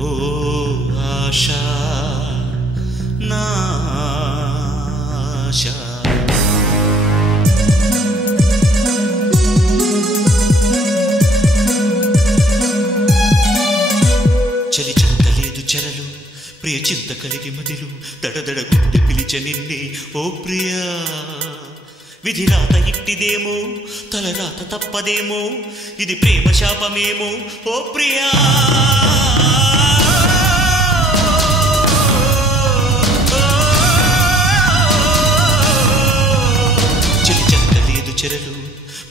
ఓ ఆశా నా ఆశా చలి చింతలేదు చెరలు ప్రియ చింత కలిగి మదిలు దడదడ గుండె పిలిచ నిన్నే ఓ ప్రియా విధిరాత ఇట్టిదేమో తలరాత తప్పదేమో ఇది ప్రేమ శాపమేమో ఓ ప్రియా చలి చెంతలేదు చెరలు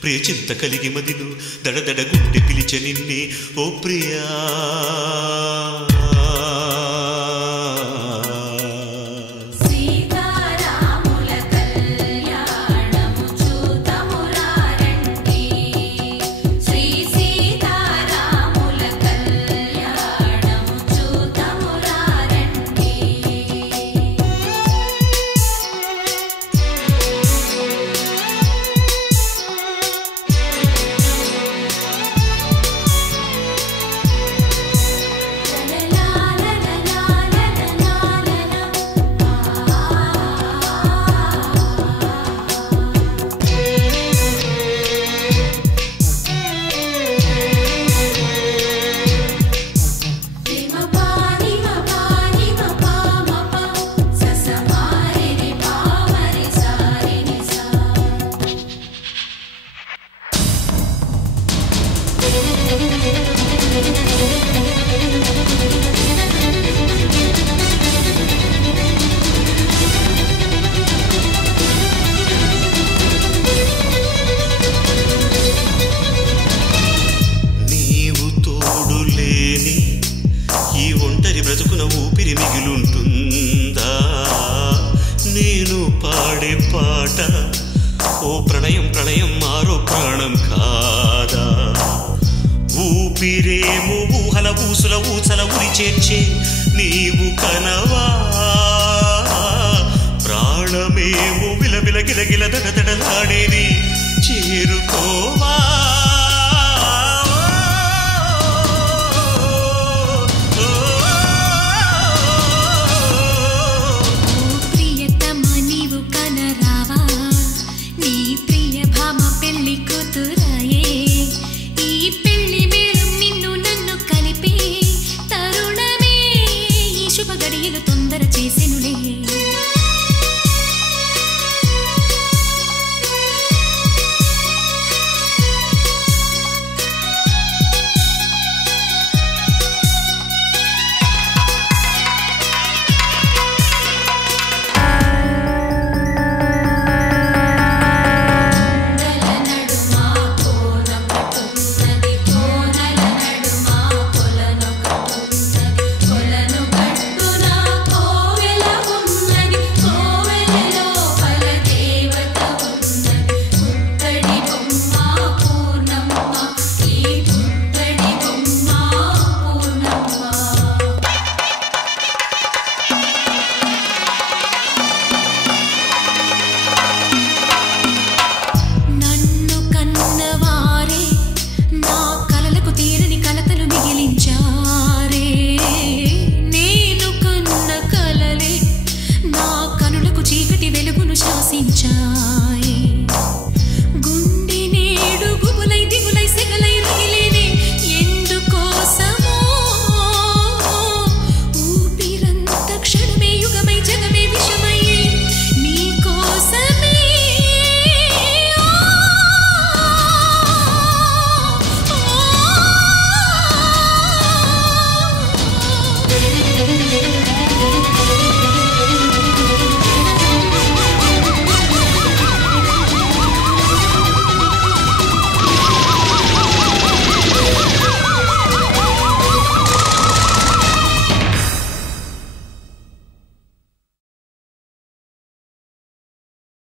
ప్రియ చింత కలిగి మదిలు దడదడ గుండె పిలిచ నిన్నే ఓ ప్రియా ఈ ఒంటరి బ్రతుకున ఊపిరి మిగిలుంటుందా నేను పాడే పాట ఓ ప్రణయం ప్రణయం మారో ప్రాణం కాదా ఊపిరేమో ఊహల ఊసుల ఊచల ఉరి చేర్చే నీవు కనవా ప్రాణమేమో విలవిల గిలగిల దడదడలాడేది చేరుకోవా